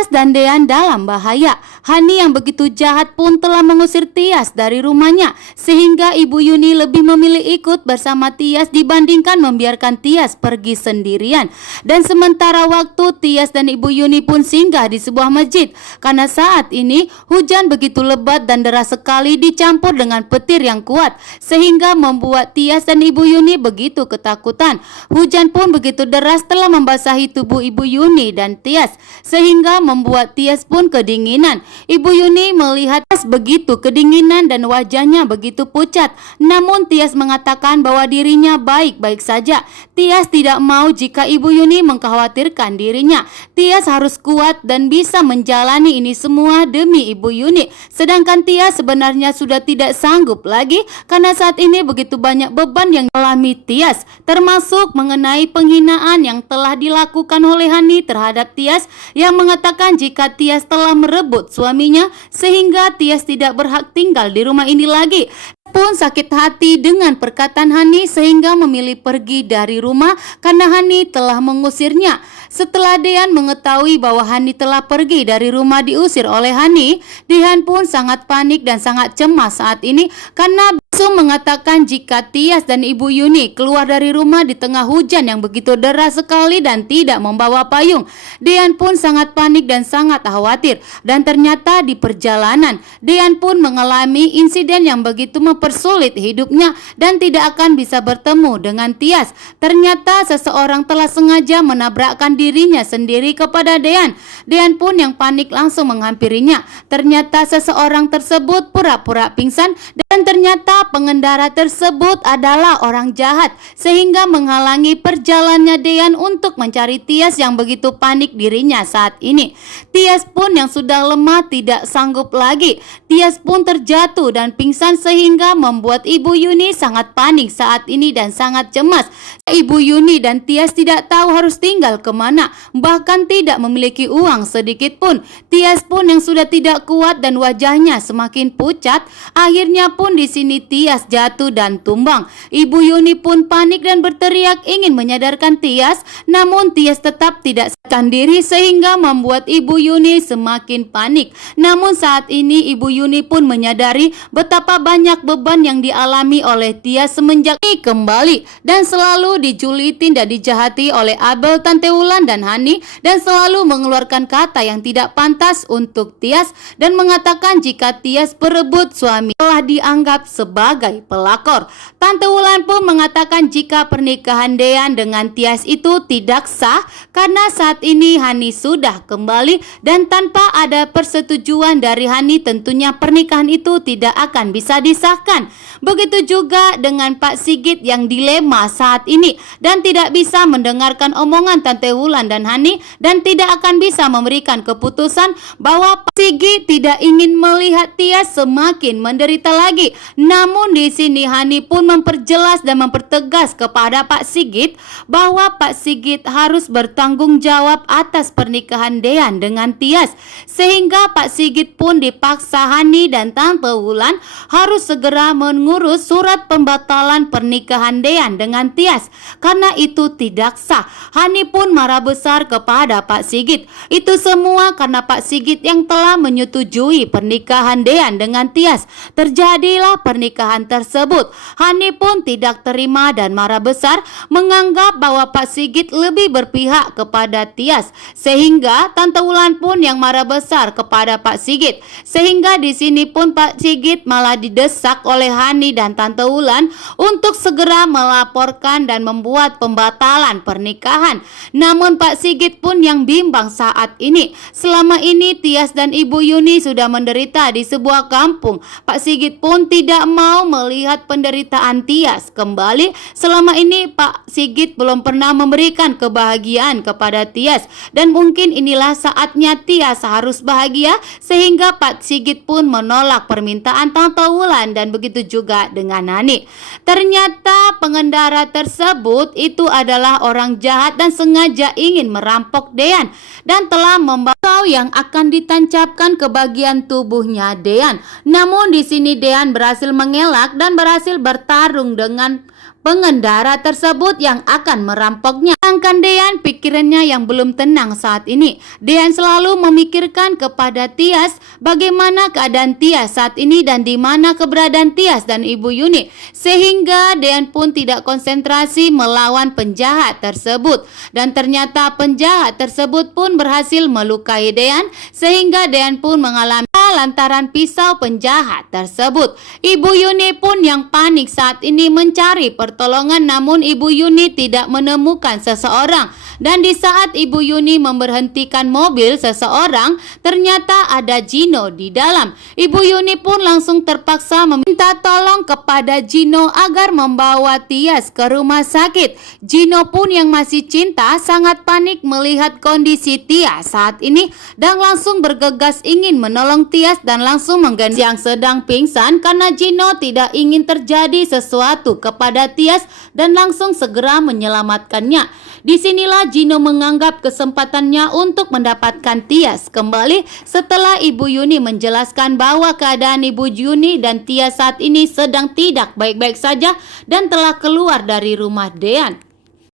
Tias dan Dean dalam bahaya. Hani yang begitu jahat pun telah mengusir Tias dari rumahnya, sehingga Ibu Yuni lebih memilih ikut bersama Tias dibandingkan membiarkan Tias pergi sendirian. Dan sementara waktu, Tias dan Ibu Yuni pun singgah di sebuah masjid, karena saat ini hujan begitu lebat dan deras sekali dicampur dengan petir yang kuat, sehingga membuat Tias dan Ibu Yuni begitu ketakutan. Hujan pun begitu deras telah membasahi tubuh Ibu Yuni dan Tias, sehingga membuat Tias pun kedinginan. Ibu Yuni melihat Tias begitu kedinginan dan wajahnya begitu pucat. Namun Tias mengatakan bahwa dirinya baik-baik saja. Tias tidak mau jika Ibu Yuni mengkhawatirkan dirinya. Tias harus kuat dan bisa menjalani ini semua demi Ibu Yuni. Sedangkan Tias sebenarnya sudah tidak sanggup lagi, karena saat ini begitu banyak beban yang alami Tias, termasuk mengenai penghinaan yang telah dilakukan oleh Hani terhadap Tias, yang mengatakan jika Tias telah merebut suaminya sehingga Tias tidak berhak tinggal di rumah ini lagi. Pun sakit hati dengan perkataan Hani sehingga memilih pergi dari rumah karena Hani telah mengusirnya. Setelah Dean mengetahui bahwa Hani telah pergi dari rumah diusir oleh Hani, Dean pun sangat panik dan sangat cemas saat ini karena langsung mengatakan jika Tias dan Ibu Yuni keluar dari rumah di tengah hujan yang begitu deras sekali dan tidak membawa payung. Dean pun sangat panik dan sangat khawatir, dan ternyata di perjalanan Dean pun mengalami insiden yang begitu mempersulit hidupnya dan tidak akan bisa bertemu dengan Tias. Ternyata seseorang telah sengaja menabrakkan dirinya sendiri kepada Dean. Dean pun yang panik langsung menghampirinya. Ternyata seseorang tersebut pura-pura pingsan, dan ternyata pengendara tersebut adalah orang jahat, sehingga menghalangi perjalanannya Dean untuk mencari Tias yang begitu panik dirinya saat ini. Tias pun yang sudah lemah tidak sanggup lagi. Tias pun terjatuh dan pingsan sehingga membuat Ibu Yuni sangat panik saat ini dan sangat cemas. Ibu Yuni dan Tias tidak tahu harus tinggal kemana, bahkan tidak memiliki uang sedikit pun. Tias pun yang sudah tidak kuat dan wajahnya semakin pucat. Akhirnya pun di sini Tias jatuh dan tumbang. Ibu Yuni pun panik dan berteriak ingin menyadarkan Tias, namun Tias tetap tidak sadarkan diri sehingga membuat Ibu Yuni semakin panik. Namun saat ini Ibu Yuni pun menyadari betapa banyak beban yang dialami oleh Tias semenjak ini kembali, dan selalu dijulitin dan dijahati oleh Abel, Tante Wulan dan Hani, dan selalu mengeluarkan kata yang tidak pantas untuk Tias dan mengatakan jika Tias berebut suami telah dianggap sebagai pelakor. Tante Wulan pun mengatakan jika pernikahan Dean dengan Tias itu tidak sah karena saat ini Hani sudah kembali, dan tanpa ada persetujuan dari Hani tentunya pernikahan itu tidak akan bisa disahkan. Begitu juga dengan Pak Sigit yang dilema saat ini dan tidak bisa mendengarkan omongan Tante Wulan dan Hani, dan tidak akan bisa memberikan keputusan bahwa Pak Sigit tidak ingin melihat Tias semakin menderita lagi. Namun di sini Hani pun memperjelas dan mempertegas kepada Pak Sigit bahwa Pak Sigit harus bertanggung jawab atas pernikahan Dean dengan Tias, sehingga Pak Sigit pun dipaksa Hani dan Tante Wulan harus segera mengurus surat pembatalan pernikahan Dean dengan Tias karena itu tidak sah. Hani pun marah besar kepada Pak Sigit. Itu semua karena Pak Sigit yang telah menyetujui pernikahan Dean dengan Tias. Terjadilah pernikahan tersebut. Hani pun tidak terima dan marah besar, menganggap bahwa Pak Sigit lebih berpihak kepada Tias, sehingga Tante Wulan pun yang marah besar kepada Pak Sigit. Sehingga di sini pun Pak Sigit malah didesak oleh Hani dan Tante Wulan untuk segera melaporkan dan membuat pembatalan pernikahan. Namun Pak Sigit pun yang bimbang saat ini. Selama ini Tias dan Ibu Yuni sudah menderita di sebuah kampung. Pak Sigit pun tidak mau melihat penderitaan Tias kembali. Selama ini Pak Sigit belum pernah memberikan kebahagiaan kepada Tias, dan mungkin inilah saatnya Tias harus bahagia, sehingga Pak Sigit pun menolak permintaan Tante Wulan dan begitu juga dengan Hani. Ternyata pengendara tersebut itu adalah orang jahat dan sengaja ingin merampok Dean dan telah membawa yang akan ditancapkan ke bagian tubuhnya Dean. Namun di sini Dean berhasil mengelak dan berhasil bertarung dengan pengendara tersebut yang akan merampoknya. Sedangkan Dean pikirannya yang belum tenang saat ini. Dean selalu memikirkan kepada Tias bagaimana keadaan Tias saat ini dan di mana keberadaan Tias dan Ibu Yuni. Sehingga Dean pun tidak konsentrasi melawan penjahat tersebut. Dan ternyata penjahat tersebut pun berhasil melukai Dean sehingga Dean pun mengalami lantaran pisau penjahat tersebut. Ibu Yuni pun yang panik saat ini mencari pertolongan, namun Ibu Yuni tidak menemukan seseorang. Dan di saat Ibu Yuni memberhentikan mobil seseorang, ternyata ada Gino di dalam. Ibu Yuni pun langsung terpaksa meminta tolong kepada Gino agar membawa Tias ke rumah sakit. Gino pun yang masih cinta sangat panik melihat kondisi Tias saat ini dan langsung bergegas ingin menolong Tias dan langsung menggendong yang sedang pingsan karena Gino tidak ingin terjadi sesuatu kepada Tias dan langsung segera menyelamatkannya. Disinilah Gino menganggap kesempatannya untuk mendapatkan Tias kembali setelah Ibu Yuni menjelaskan bahwa keadaan Ibu Yuni dan Tias saat ini sedang tidak baik-baik saja dan telah keluar dari rumah Dean.